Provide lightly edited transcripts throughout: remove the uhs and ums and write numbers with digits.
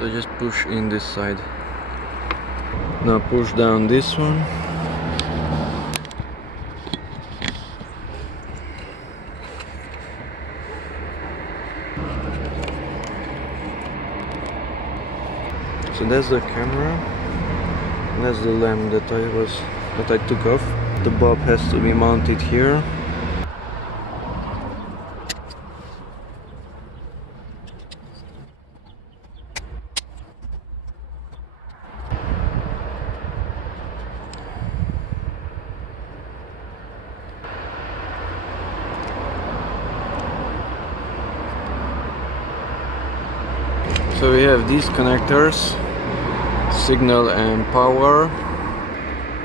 So just push in this side. Now push down this one. So that's the camera. That's the lamp that I took off. The bulb has to be mounted here. So we have these connectors, signal and power,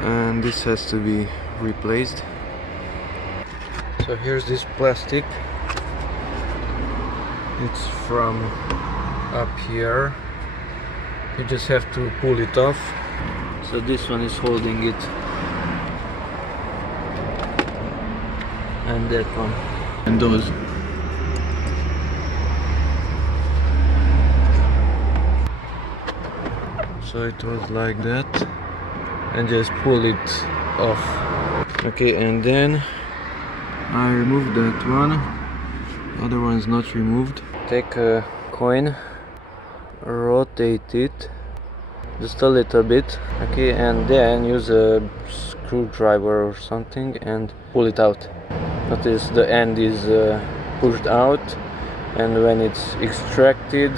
and this has to be replaced. So here's this plastic. It's from up here. You just have to pull it off. So this one is holding it, and that one, and those. So it was like that, and just pull it off. Okay, and then I removed that one. The other one is not removed. Take a coin, rotate it just a little bit, okay, and then use a screwdriver or something and pull it out. Notice the end is pushed out, and when it's extracted,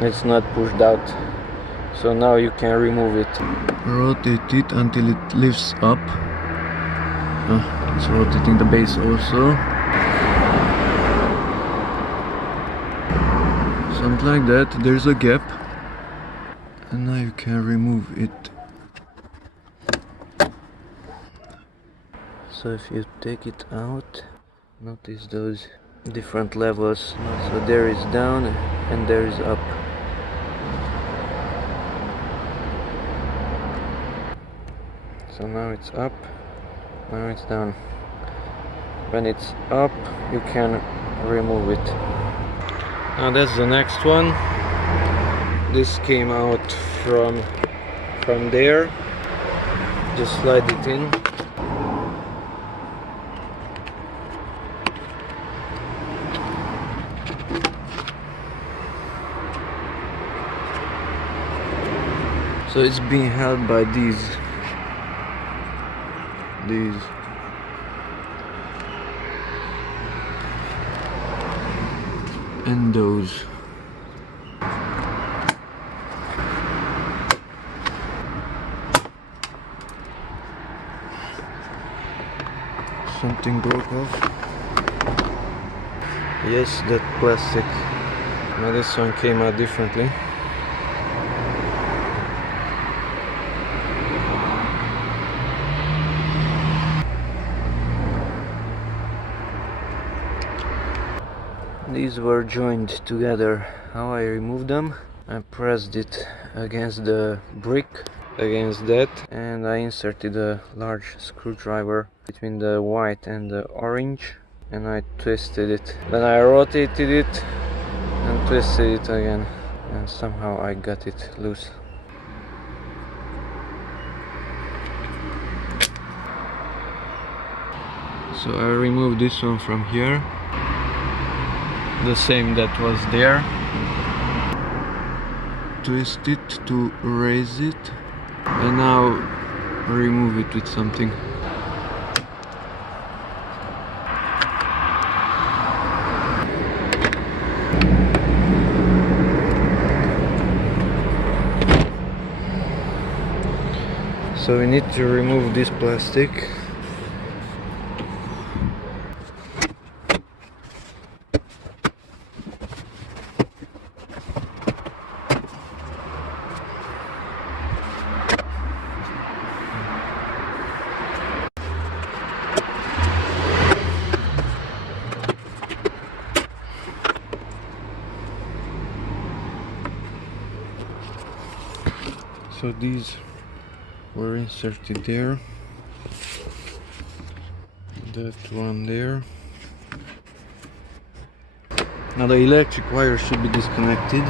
it's not pushed out. So now you can remove it. Rotate it until it lifts up. It's rotating the base also. Something like that. There's a gap, and now you can remove it. So if you take it out, notice those different levels. So there is down and there is up. So now it's up, now it's down. When it's up, you can remove it. Now that's the next one. This came out from there. Just slide it in. So it's being held by these and those. Something broke off. Yes, that plastic. Now this one came out differently. These were joined together. How I removed them? I pressed it against the brick, against that, and I inserted a large screwdriver between the white and the orange, and I twisted it. Then I rotated it and twisted it again, and somehow I got it loose. So I removed this one from here, the same that was there. Twist it to raise it, and now remove it with something. So we need to remove this plastic. So these were inserted there, that one there. Now the electric wire should be disconnected.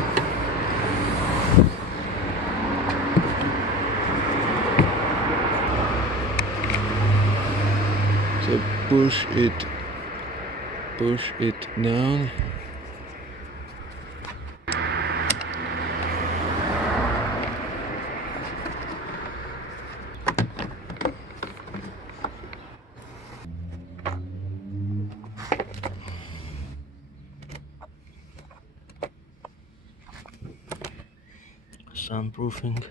So push it down. Soundproofing.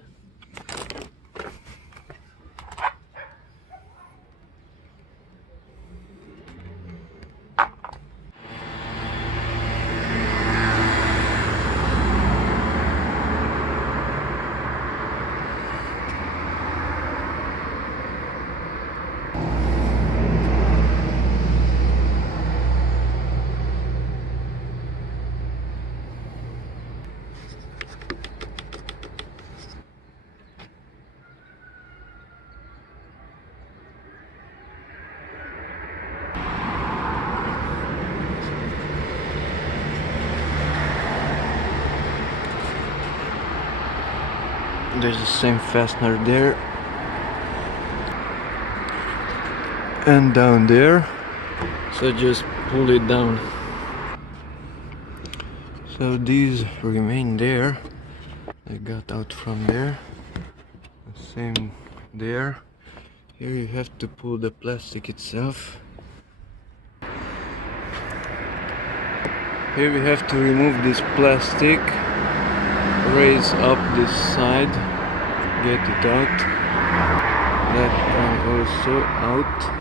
There's the same fastener there and down there, so just pull it down. So these remain there, they got out from there, the same there. Here you have to pull the plastic itself. Here we have to remove this plastic, raise up this side, get it out, that one also out.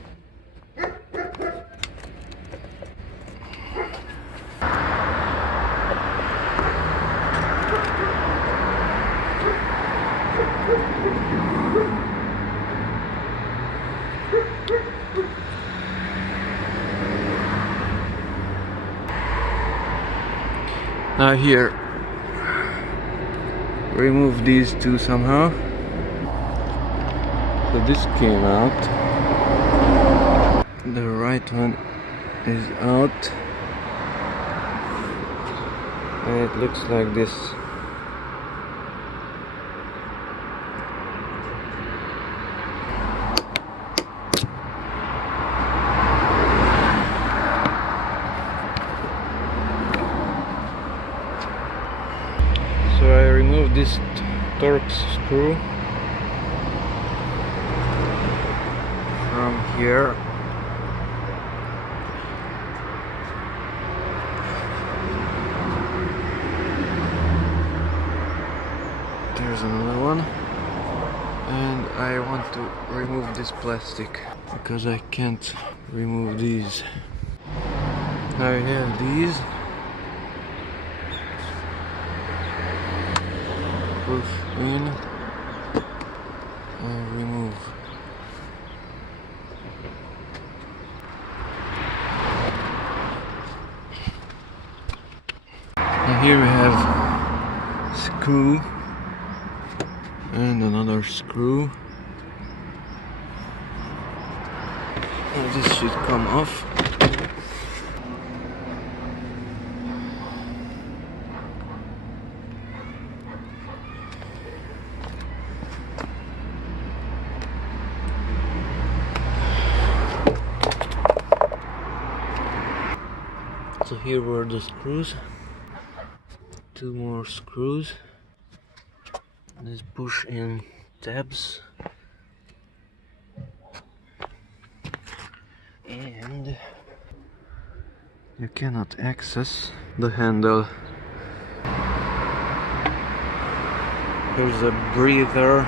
Now here, remove these two somehow. So this came out, the right one is out, and it looks like this. So I removed this Torx screw from here. There's another one, and I want to remove this plastic because I can't remove these. Now I have these. Push in and remove. Now here we have screw and another screw. Now this should come off. So here were the screws, two more screws. Let's push in tabs, and you cannot access the handle. There's a breather.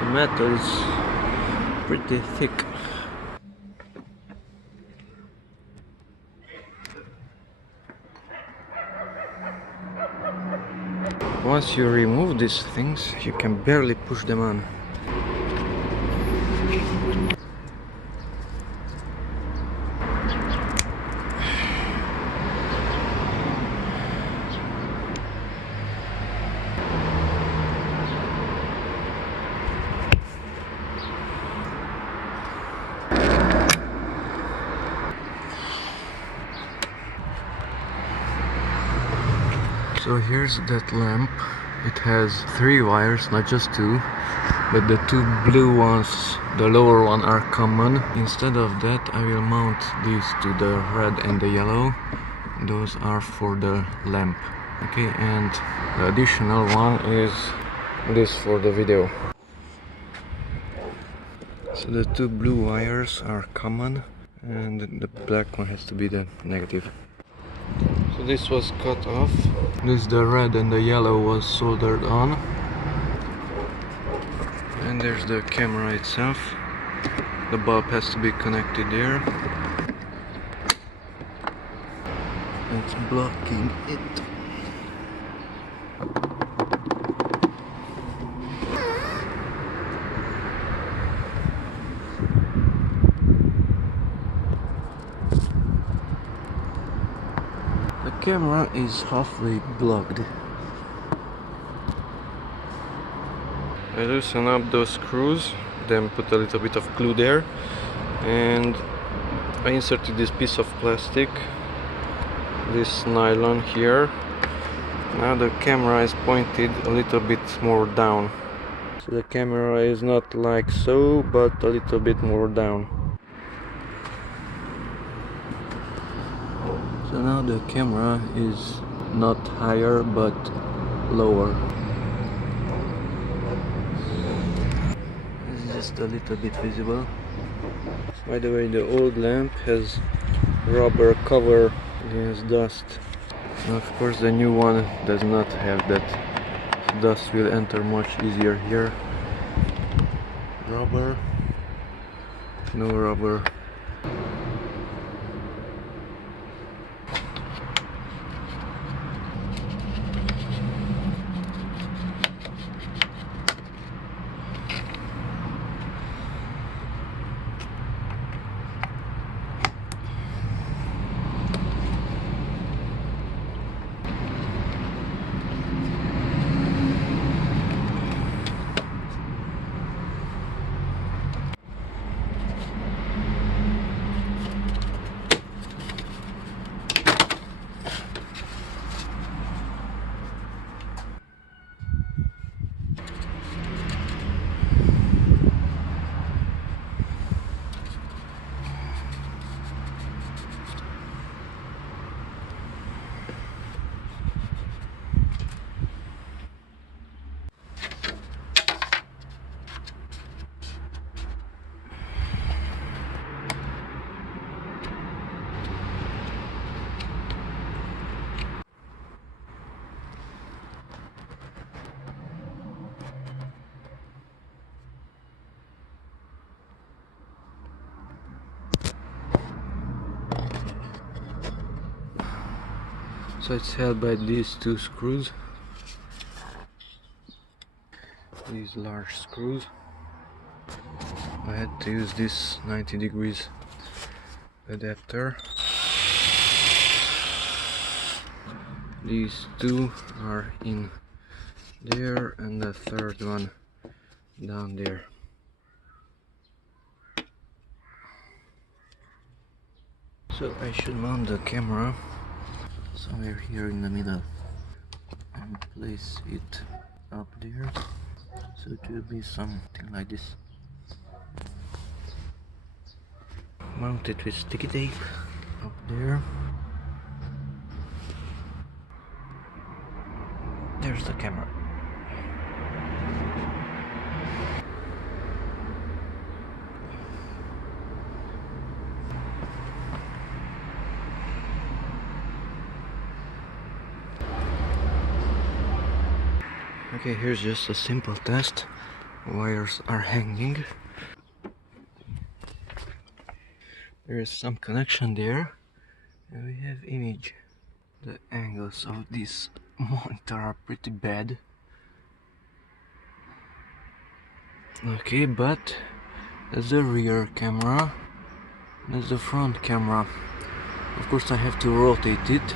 The metal is pretty thick. Once you remove these things, you can barely push them on. So here's that lamp. It has 3 wires, not just 2, but the 2 blue ones, the lower one, are common. Instead of that, I will mount these to the red and the yellow. Those are for the lamp. Okay, and the additional one is this for the video. So the 2 blue wires are common and the black one has to be the negative. So this was cut off. This, the red and the yellow, was soldered on. And there's the camera itself. The bulb has to be connected there. It's blocking it. The camera is halfway blocked. I loosen up those screws, then put a little bit of glue there, and I inserted this piece of plastic, this nylon here. Now the camera is pointed a little bit more down. So the camera is not like so, but a little bit more down. So now the camera is not higher but lower. It's just a little bit visible. By the way, the old lamp has rubber cover against dust. And of course the new one does not have that. Dust will enter much easier here. Rubber, no rubber. So it's held by these 2 screws, these large screws. I had to use this 90 degrees adapter. These 2 are in there and the third one down there. So I should mount the camera somewhere here in the middle and place it up there, so it will be something like this. Mount it with sticky tape up there. There's the camera. Okay, here's just a simple test. Wires are hanging. There is some connection there, and we have image. The angles of this monitor are pretty bad. Okay, but that's the rear camera, that's the front camera. Of course I have to rotate it,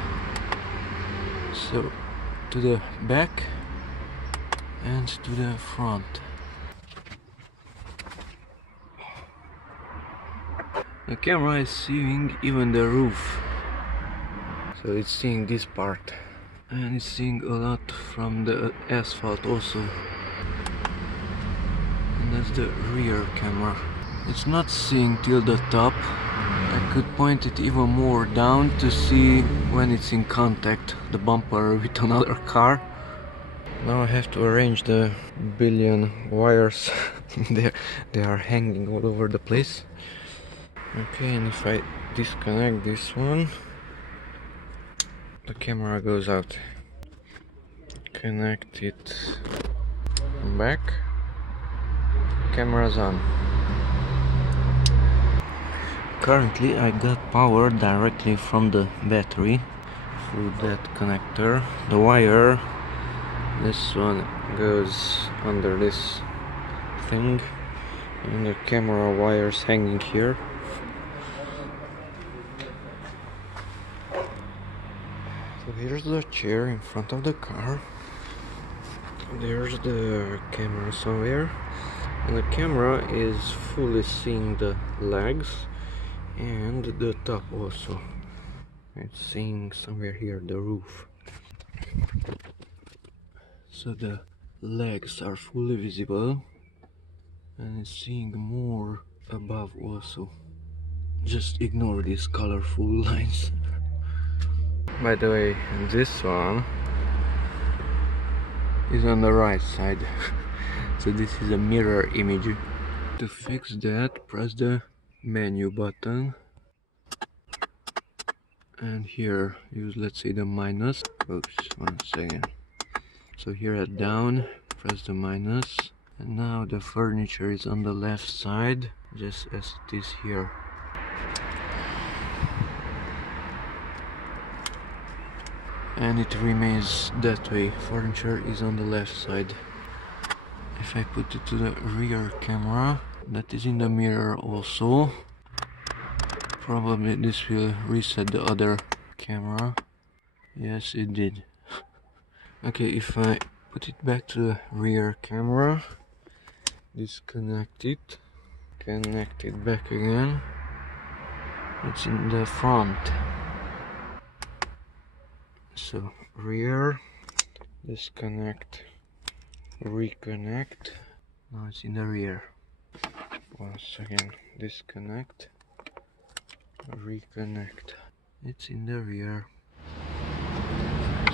so to the back and to the front. The camera is seeing even the roof, so it's seeing this part. and it's seeing a lot from the asphalt also. And that's the rear camera. It's not seeing till the top. I could point it even more down to see when it's in contact, the bumper with another car. Now I have to arrange the billion wires. They are hanging all over the place. Okay, and if I disconnect this one, the camera goes out. Connect it back. Camera's on. Currently I got power directly from the battery through that connector. The wire, this one goes under this thing, and the camera wires hanging here. So here's the chair in front of the car. There's the camera somewhere, and the camera is fully seeing the legs and the top also. It's seeing somewhere here the roof. So the legs are fully visible, and it's seeing more above also. Just ignore these colorful lines. By the way, this one is on the right side. So this is a mirror image. To fix that, press the menu button, and here use, let's say, the minus. Oops, 1 second. So here at down, press the minus, and now the furniture is on the left side, just as it is here. And it remains that way. Furniture is on the left side. If I put it to the rear camera, that is in the mirror also. Probably this will reset the other camera. Yes, it did. Okay, if I put it back to the rear camera, disconnect it, connect it back again, it's in the front. So rear, disconnect, reconnect. Now it's in the rear. Once again, disconnect, reconnect. It's in the rear.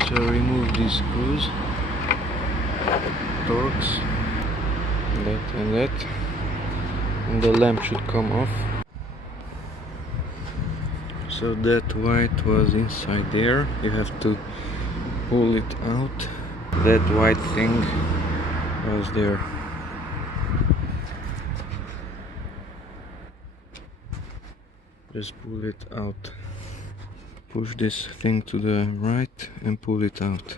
So remove these screws, torques, that and that, and the lamp should come off. So that white was inside there, you have to pull it out. That white thing was there. Just pull it out. Push this thing to the right and pull it out.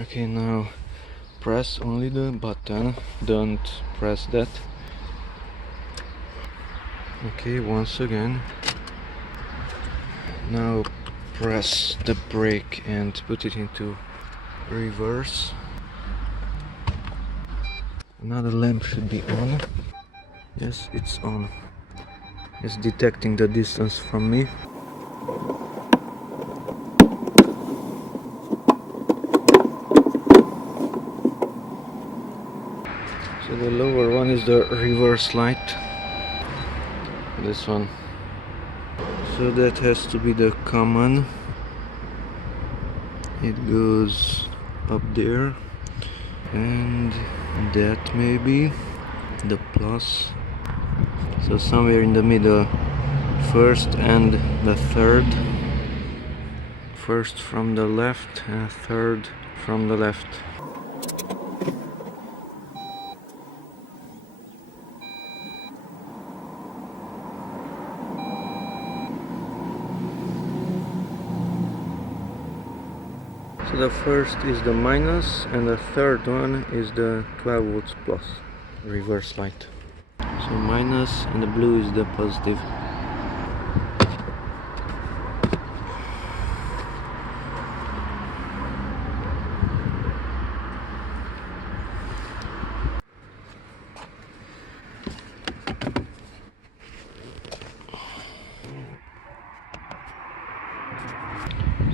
Okay, now press only the button, don't press that. Okay, once again. Now press the brake and put it into reverse. Now the lamp should be on. Yes, it's on. It's detecting the distance from me. So the lower one is the reverse light. This one. So that has to be the common. It goes up there, and that maybe the plus. So somewhere in the middle, first and the third. First from the left and third from the left. The first is the minus and the third one is the 12 volts plus reverse light. So minus and the blue is the positive.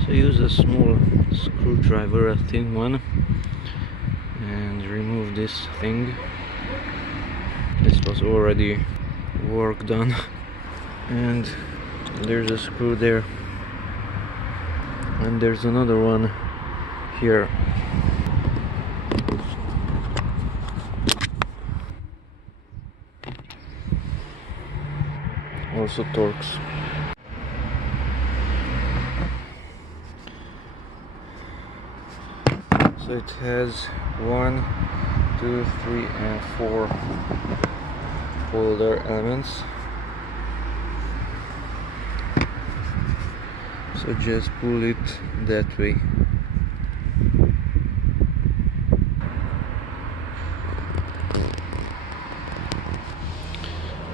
So use a small screwdriver, a thin one, and remove this thing. This was already work done. And there's a screw there, and there's another one here. Also torques. So it has 1, 2, 3 and 4 folder elements. So just pull it that way.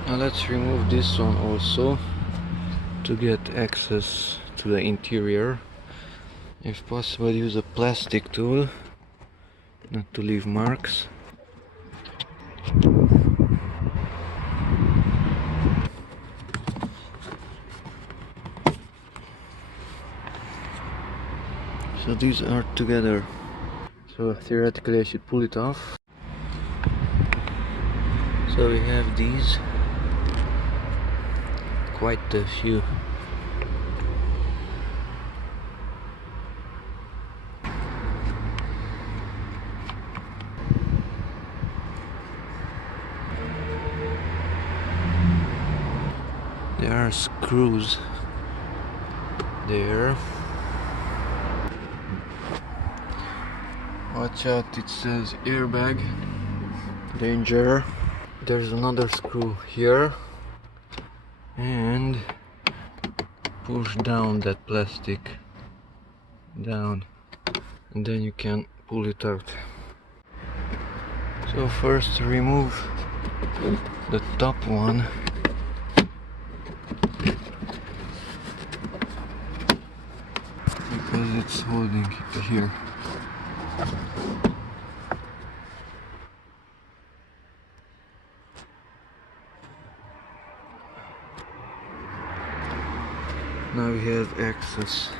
Now let's remove this one also to get access to the interior. If possible, use a plastic tool, not to leave marks. So these are together. So theoretically I should pull it off. So we have these, quite a few. There are screws there. Watch out, it says airbag, danger. There's another screw here, and push down that plastic down, and then you can pull it out. So first remove the top one. Because it's holding it here. Now we have access.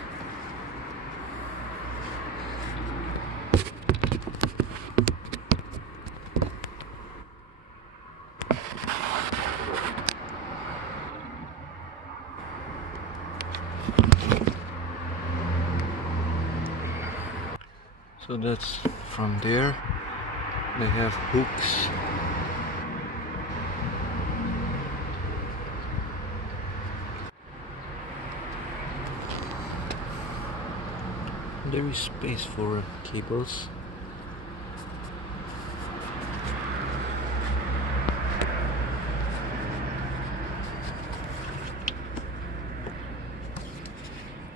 So that's from there. They have hooks. There is space for cables.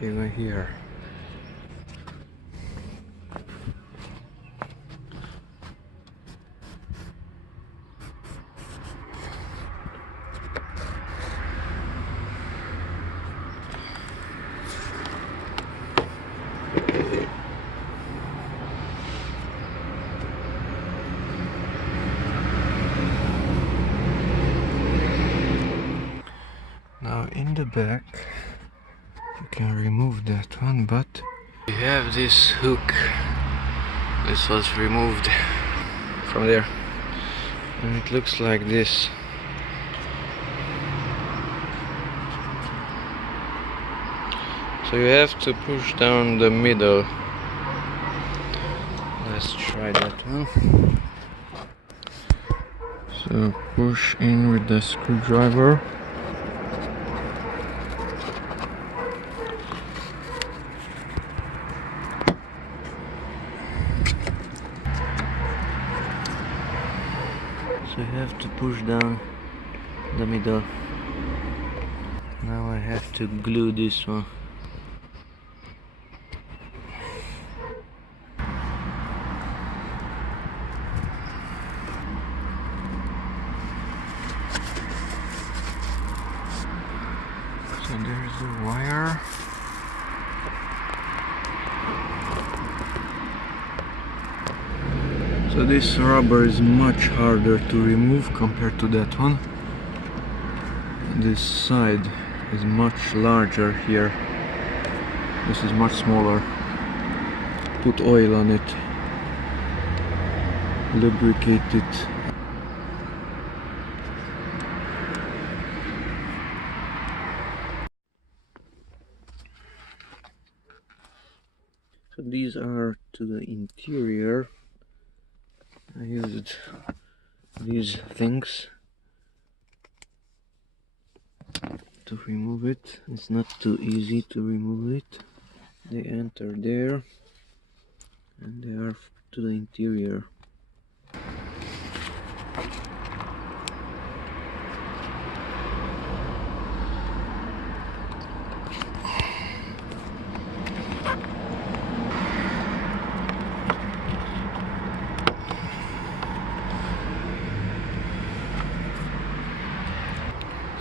Even here. Now in the back you can remove that one, but we have this hook. This was removed from there, and it looks like this. So you have to push down the middle. Let's try that one. So push in with the screwdriver. So you have to push down the middle. Now I have to glue this one. So there's the wire. So this rubber is much harder to remove compared to that one. This side is much larger here. This is much smaller. Put oil on it. Lubricate it. So these are to the interior. I used these things to remove it. It's not too easy to remove it. They enter there and they are to the interior.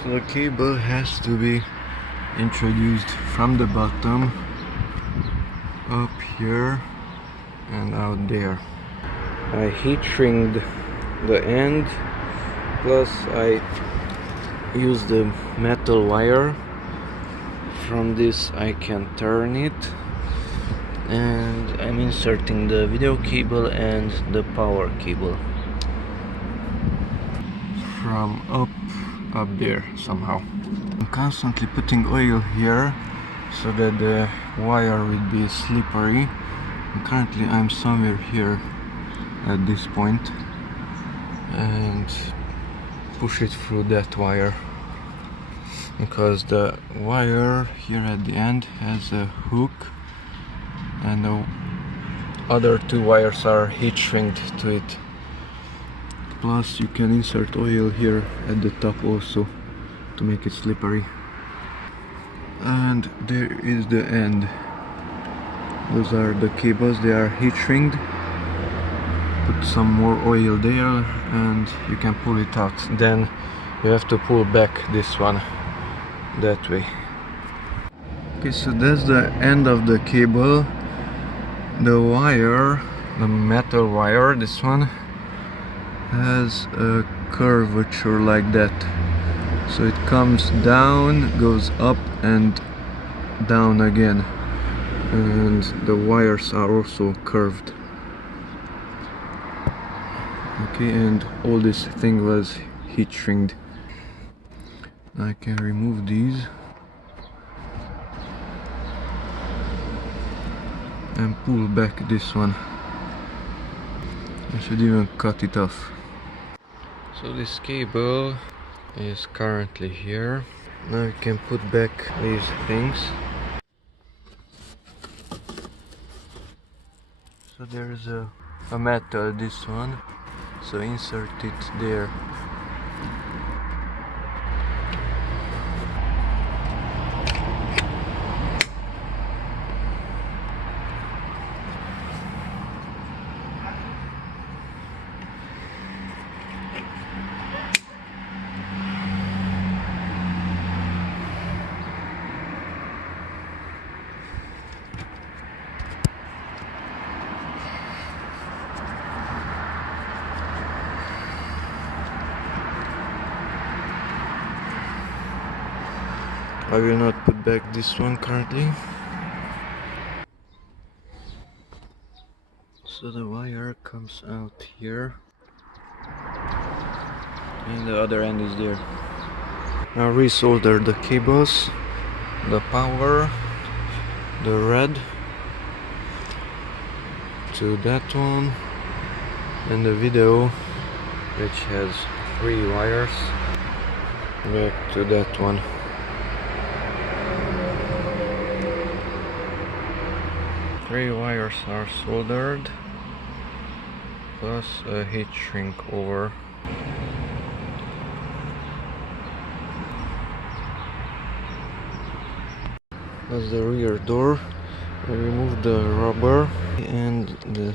So the cable has to be introduced from the bottom up here and out there. I heat shrinked the end, plus I used the metal wire. From this I can turn it, and I'm inserting the video cable and the power cable from up there somehow. I'm constantly putting oil here so that the wire will be slippery. And currently I'm somewhere here at this point and push it through that wire, because the wire here at the end has a hook and the other two wires are heat shrinked to it. Plus you can insert oil here at the top also to make it slippery. And there is the end. Those are the cables, they are heat shrinked. Put some more oil there and you can pull it out. Then you have to pull back this one that way. Okay, so that's the end of the cable. The wire, the metal wire, this one, has a curvature like that. So it comes down, goes up and down again, and the wires are also curved. Okay, and all this thing was heat shrinked. I can remove these and pull back this one. I should even cut it off. So this cable is currently here. Now you can put back these things. So there's a metal, this one, so insert it there. I will not put back this one currently. So the wire comes out here and the other end is there. Now resolder the cables, the power, the red to that one, and the video, which has 3 wires, back to that one. Three wires are soldered, plus a heat shrink over. That's the rear door. I removed the rubber and the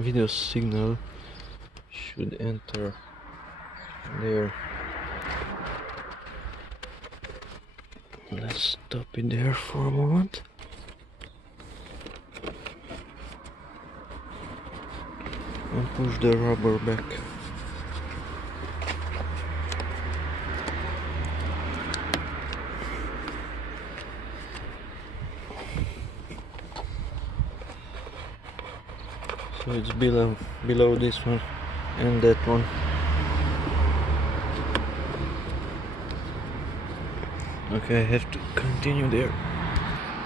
video signal should enter there. Let's stop it there for a moment. And push the rubber back. So it's below this one and that one. Okay, I have to continue there.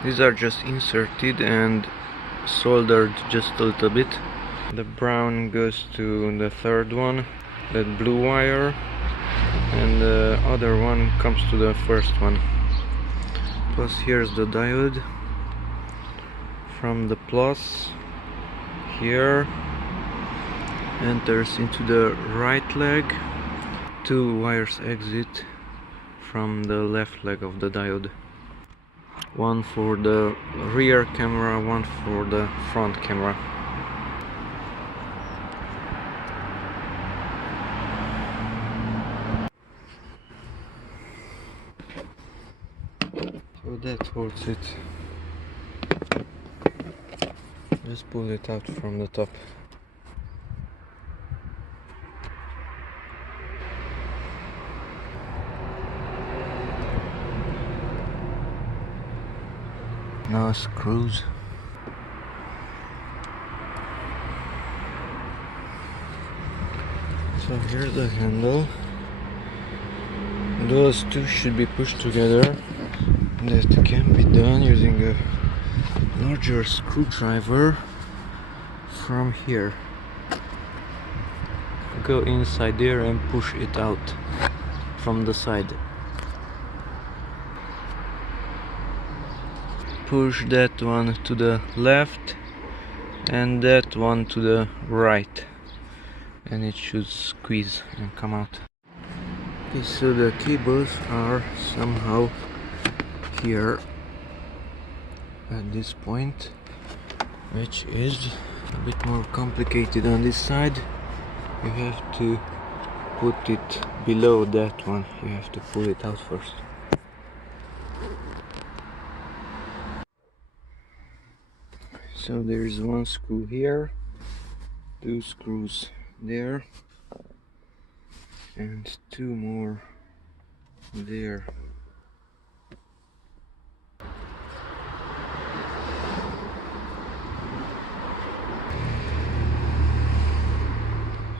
These are just inserted and soldered just a little bit. The brown goes to the third one, that blue wire, and the other one comes to the first one. Plus here's the diode from the plus. Here enters into the right leg. Two wires exit from the left leg of the diode. One for the rear camera, one for the front camera. So that holds it. Just pull it out from the top. Now screws. So here's the handle. Those two should be pushed together. That can be done using a larger screwdriver from here. Go inside there and push it out from the side. Push that one to the left and that one to the right, and it should squeeze and come out. Okay, so the cables are somehow here at this point, which is a bit more complicated on this side. You have to put it below that one. You have to pull it out first. So there is one screw here, two screws there, and two more there.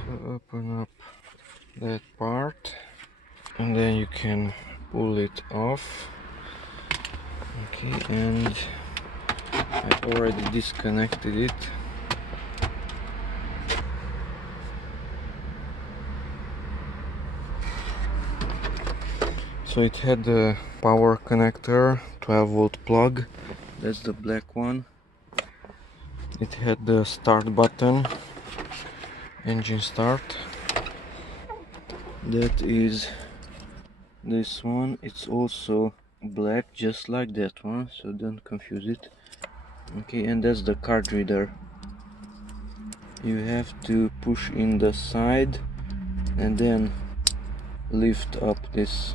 So open up that part and then you can pull it off. Okay, and I already disconnected it. So it had the power connector, 12-volt plug, that's the black one. It had the start button, engine start. That is this one. It's also black, just like that one, so don't confuse it. Okay, and that's the card reader. You have to push in the side and then lift up this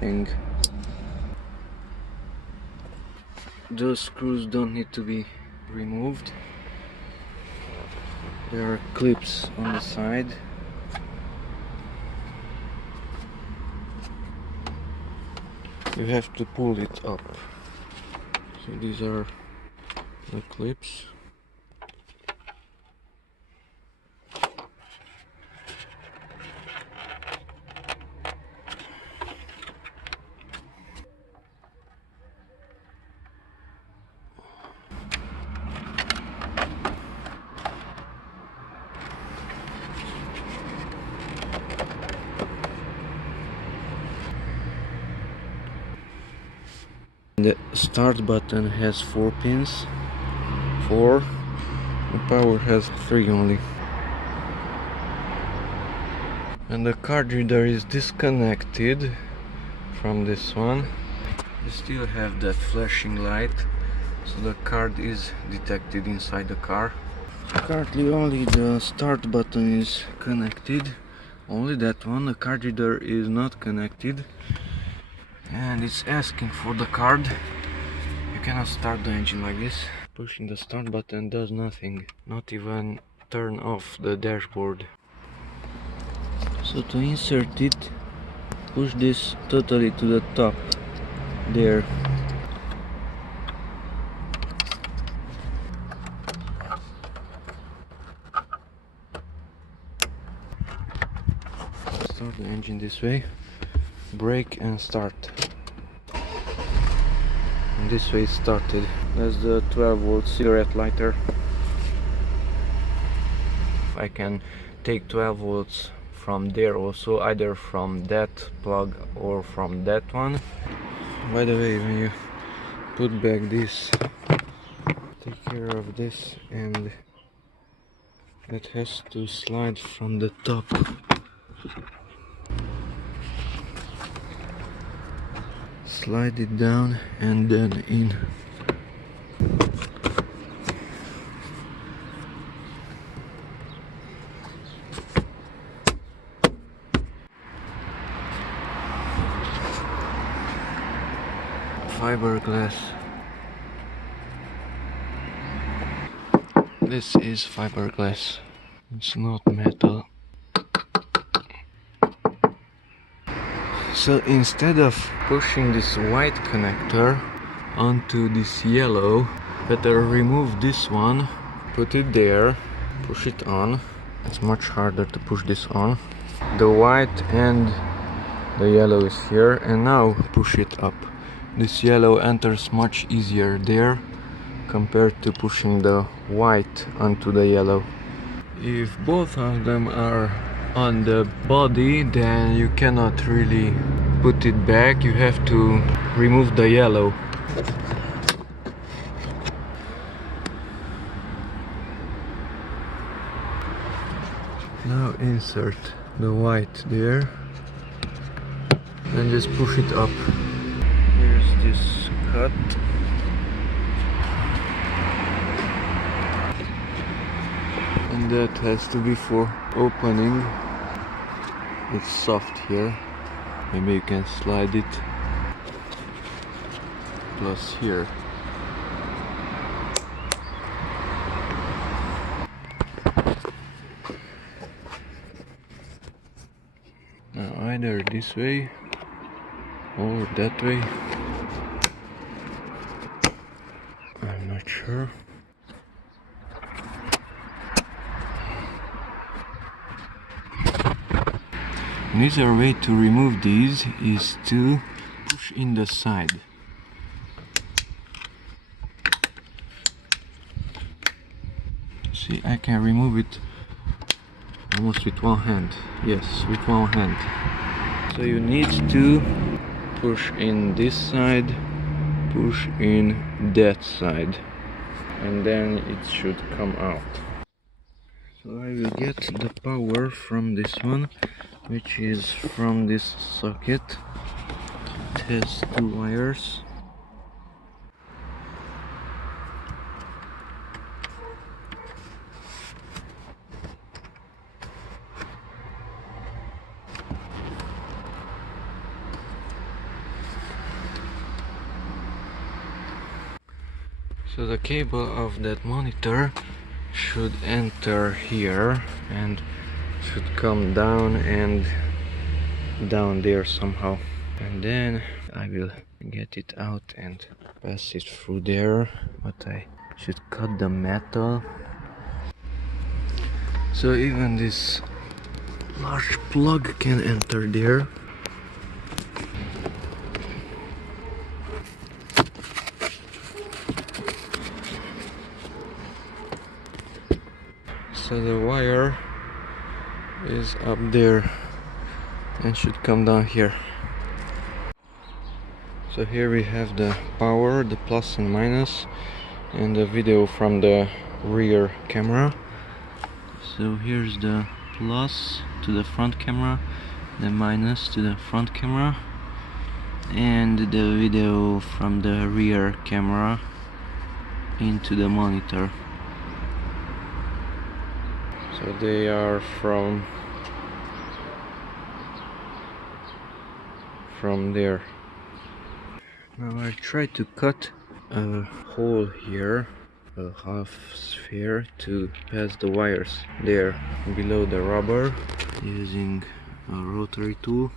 thing. Those screws don't need to be removed. There are clips on the side. You have to pull it up. So these are the clips. The start button has 4 pins. 4. The power has 3 only. And the card reader is disconnected from this one. You still have that flashing light, so the card is detected inside the car. Currently only the start button is connected. Only that one. The card reader is not connected. and it's asking for the card. You cannot start the engine like this. Pushing the start button does nothing, not even turn off the dashboard. So to insert it, push this totally to the top there. Start the engine this way, brake and start. And this way it started. That's the 12-volt cigarette lighter. I can take 12 volts from there also, either from that plug or from that one. By the way, when you put back this, take care of this, and that has to slide from the top. Slide it down and then in. Fiberglass. This is fiberglass. It's not metal. So instead of pushing this white connector onto this yellow, better remove this one, put it there, push it on. It's much harder to push this on. The white and the yellow is here, and now push it up. This yellow enters much easier there compared to pushing the white onto the yellow. If both of them are on the body, then you cannot really put it back. You have to remove the yellow. Now insert the white there and just push it up. Here's this cut. And that has to be for opening. It's soft here. Maybe you can slide it. Plus here. Now either this way or that way. I'm not sure. Another way to remove these is to push in the side. See, I can remove it almost with one hand. Yes, with one hand. So you need to push in this side, push in that side, and then it should come out. So I will get the power from this one, which is from this socket. It has two wires. So the cable of that monitor should enter here and should come down and down there somehow, and then I will get it out and pass it through there, but I should cut the metal. So even this large plug can enter there. So the wire is up there and should come down here. So here we have the power, the plus and minus, and the video from the rear camera. So here's the plus to the front camera, the minus to the front camera, and the video from the rear camera into the monitor. So they are from there. Now I try to cut a hole here, a half sphere, to pass the wires there below the rubber using a rotary tool.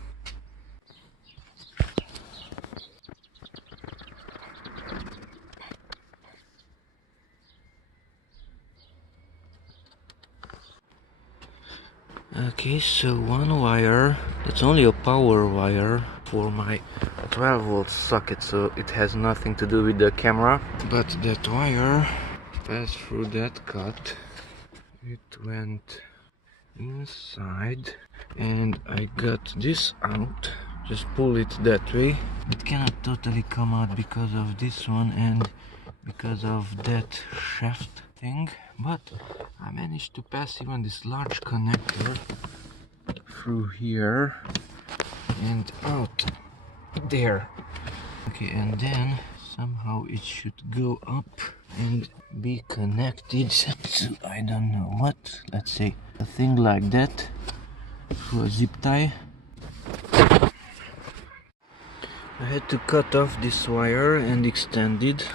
Okay, so one wire, that's only a power wire for my 12-volt socket, so it has nothing to do with the camera. But that wire passed through that cut, it went inside, and I got this out. Just pull it that way. It cannot totally come out because of this one and because of that shaft thing, but I managed to pass even this large connector through here and out there. Okay, and then somehow it should go up and be connected to, I don't know what, let's say a thing like that, through a zip tie. I had to cut off this wire and extend it,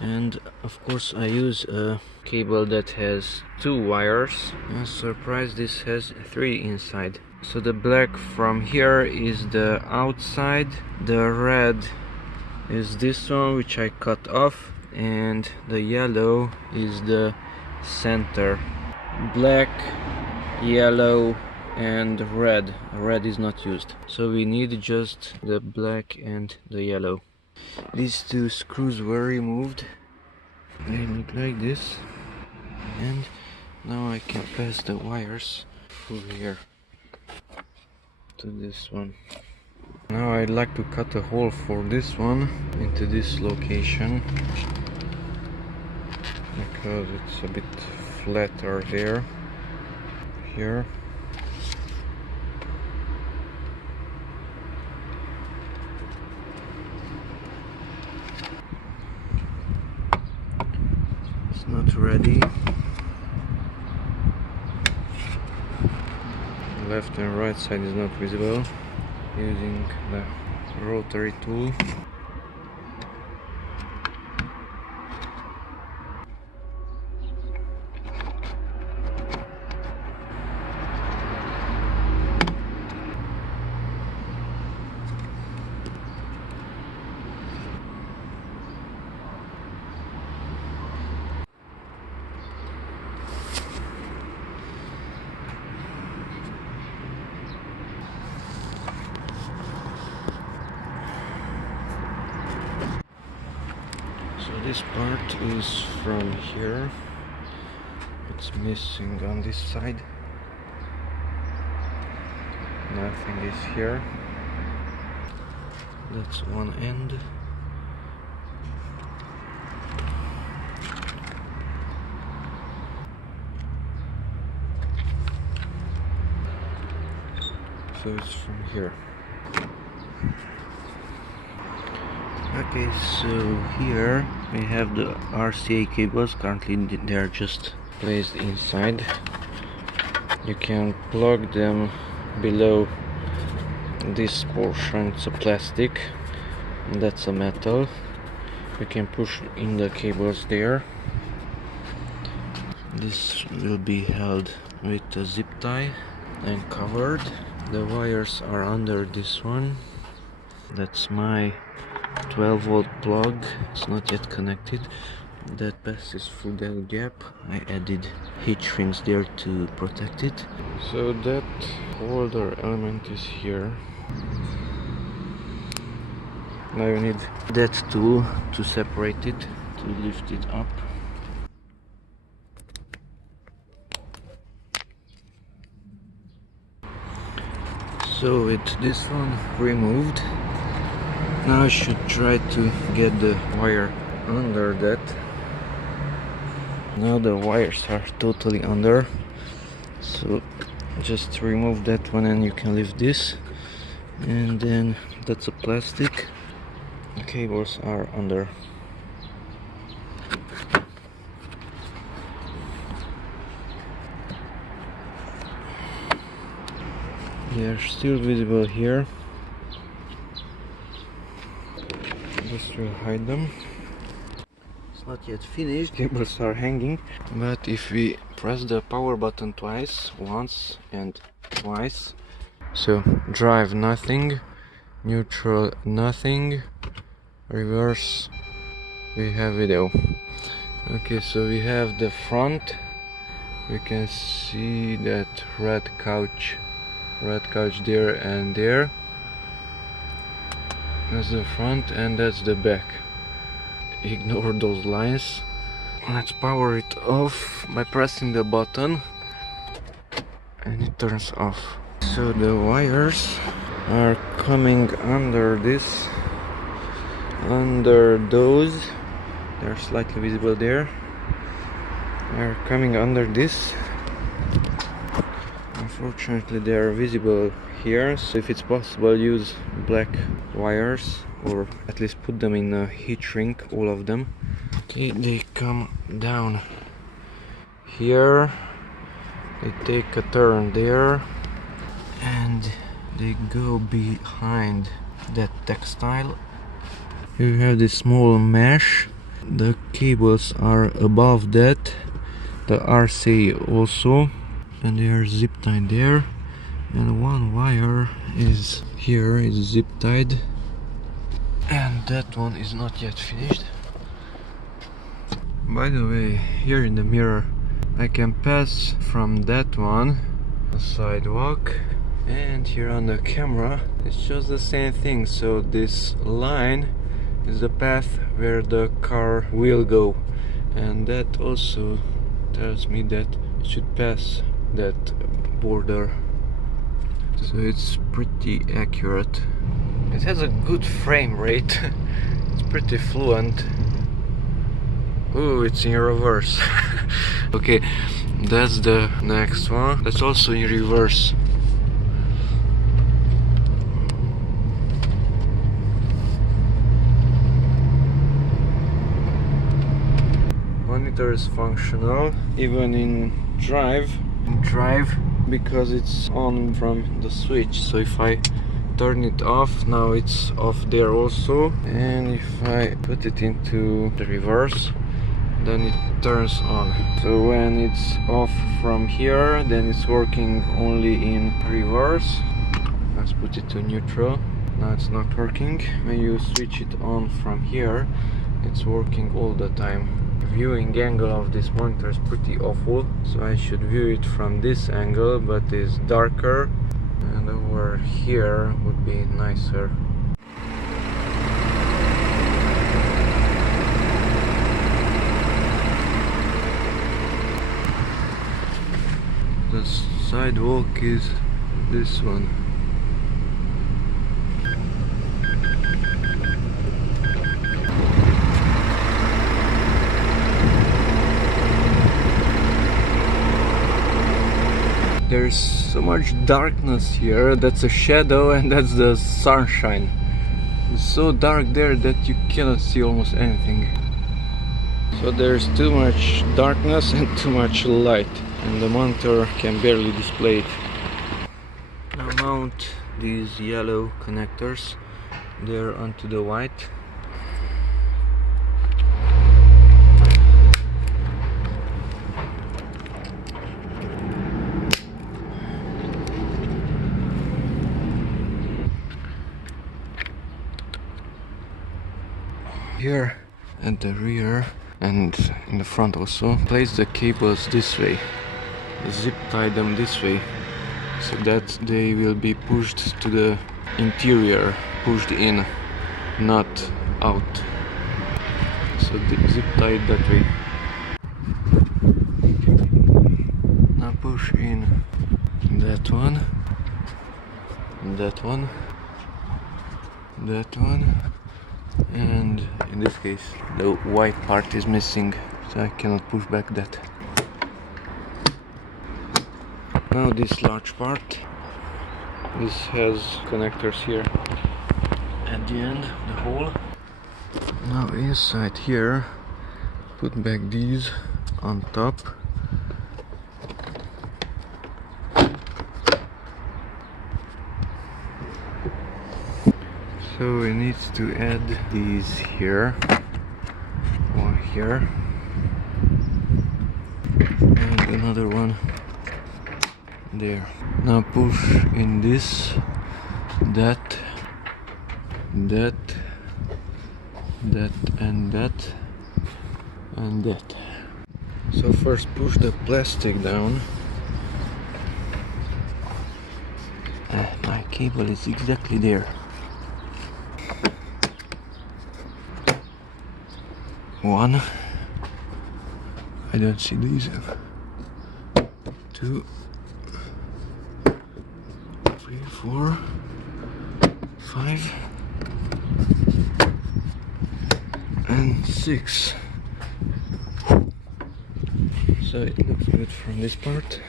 and of course I use a cable that has 2 wires. I'm surprised this has 3 inside. So the black from here is the outside, the red is this one which I cut off, and the yellow is the center. Black, yellow and red. Red is not used, so we need just the black and the yellow. These 2 screws were removed. They look like this, and now I can pass the wires through here to this one. Now I'd like to cut a hole for this one into this location, because it's a bit flatter there. Here. It's not ready. Left and right side is not visible. Using the rotary tool. This part is from here. It's missing on this side. Nothing is here. That's one end. So it's from here. Okay, so here we have the RCA cables. Currently they are just placed inside. You can plug them below this portion. It's a plastic, and that's a metal. You can push in the cables there. This will be held with a zip tie and covered. The wires are under this one. That's my 12-volt plug. It's not yet connected. That passes through that gap. I added heat shrins there to protect it. So that holder element is here. Now you need that tool to separate it, to lift it up. So with this one removed, now I should try to get the wire under that. Now the wires are totally under, so just remove that one and you can lift this, and then that's a plastic. The cables are under. They are still visible here, This will hide them. It's not yet finished, cables are hanging, but if we press the power button twice, once and twice, so drive nothing, neutral nothing, reverse, we have video. Okay, so we have the front. We can see that red couch there and there. That's the front and that's the back. Ignore those lines. Let's power it off by pressing the button and it turns off. So the wires are coming under this, under those. They're slightly visible there. They're coming under this. Unfortunately they are visible here, so if it's possible use black wires or at least put them in a heat shrink, all of them. Okay, they come down here, they take a turn there and they go behind that textile. You have this small mesh, the cables are above that, the RC also, and they are zip tied there, and one wire is here, is zip tied, and that one is not yet finished. By the way, here in the mirror I can pass from that one, a sidewalk, and here on the camera it's just the same thing. So this line is the path where the car will go, and that also tells me that it should pass that border. So it's pretty accurate. It has a good frame rate. It's pretty fluent. Oh, it's in reverse. Okay, that's the next one. That's also in reverse. Monitor is functional even in drive because it's on from the switch. So if I turn it off, now it's off there also, and if I put it into the reverse, then it turns on. So when it's off from here, then it's working only in reverse. Let's put it to neutral. Now it's not working. When you switch it on from here, it's working all the time. Viewing angle of this monitor is pretty awful, so I should view it from this angle, but it's darker, and over here would be nicer. The sidewalk is this one. There's so much darkness here. That's a shadow and that's the sunshine. It's so dark there that you cannot see almost anything. So there's too much darkness and too much light, and the monitor can barely display it. Now mount these yellow connectors there onto the white. Here at the rear and in the front also, place the cables this way, zip tie them this way, so that they will be pushed to the interior, pushed in, not out. So zip tie it that way. Now push in that one, that one, that one, and in this case the white part is missing, so I cannot push back that. Now this large part, this has connectors here at the end, the hole. Now inside here, put back these on top. So we need to add these here, one here, and another one there. Now push in this, that, and that, and that. So first push the plastic down. My cable is exactly there. One. I don't see these. 2, 3, 4, 5, and 6. So it looks good from this part.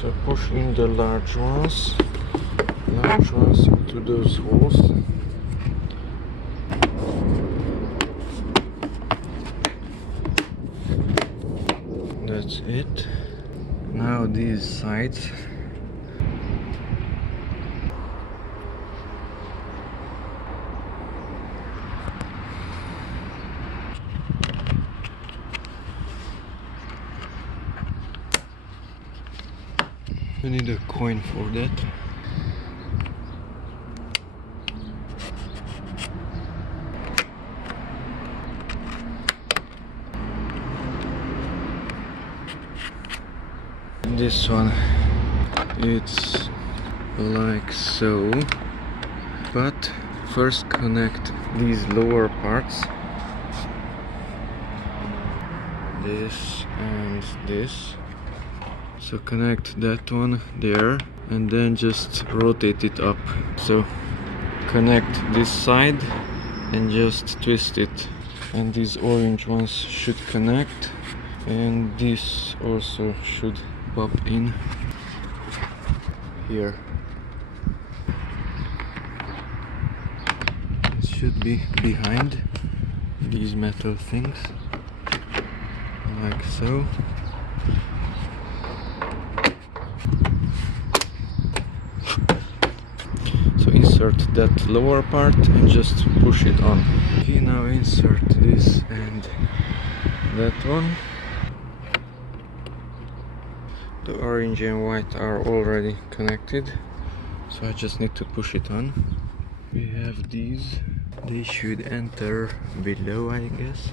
So push in the large ones into those holes. That's it. Now these sides. We need a coin for that. This one, it's like so, but first connect these lower parts, this and this. So connect that one there and then just rotate it up. So connect this side and just twist it, and these orange ones should connect, and this also should pop in here. It should be behind these metal things, like so. So insert that lower part and just push it on. Okay, now insert this and that one. The orange and white are already connected, so I just need to push it on. We have these, they should enter below, I guess.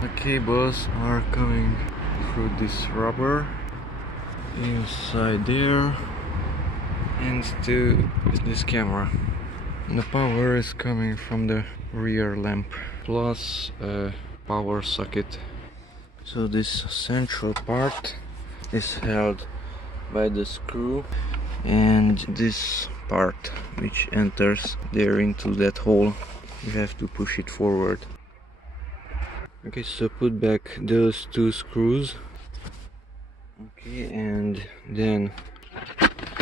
The cables are coming through this rubber inside there and to this camera. And the power is coming from the rear lamp plus a power socket. So this central part is held by the screw, and this part which enters there into that hole, you have to push it forward. Okay, so put back those two screws. Okay, and then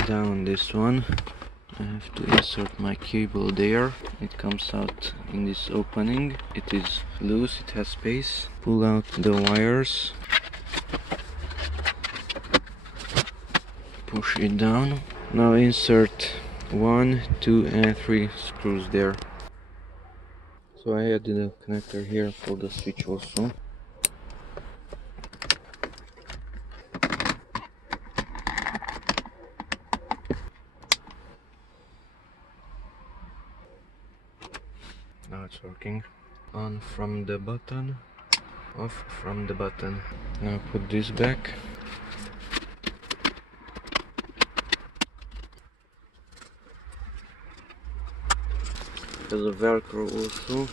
down this one. I have to insert my cable there. It comes out in this opening. It is loose, it has space. Pull out the wires. Push it down. Now insert 1, 2 and 3 screws there. So I added a connector here for the switch also. Now it's working. On from the button, off from the button. Now put this back. There's a Velcro also.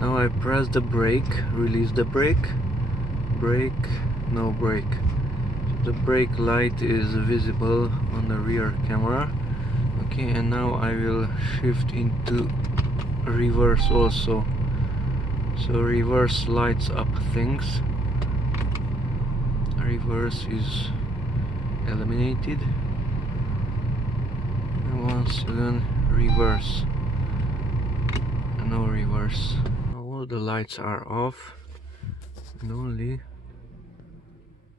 Now I press the brake, release the brake, brake, no brake. The brake light is visible on the rear camera. Okay, and now I will shift into reverse also. So reverse lights up things. Reverse is eliminated. And once again reverse. No reverse. All the lights are off and only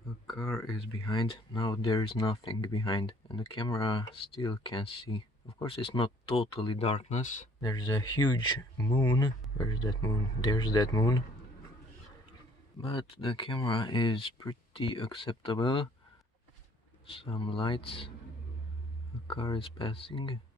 a car is behind. Now there is nothing behind and the camera still can see. Of course it's not totally darkness. There's a huge moon. Where's that moon? There's that moon. But the camera is pretty acceptable. Some lights. A car is passing.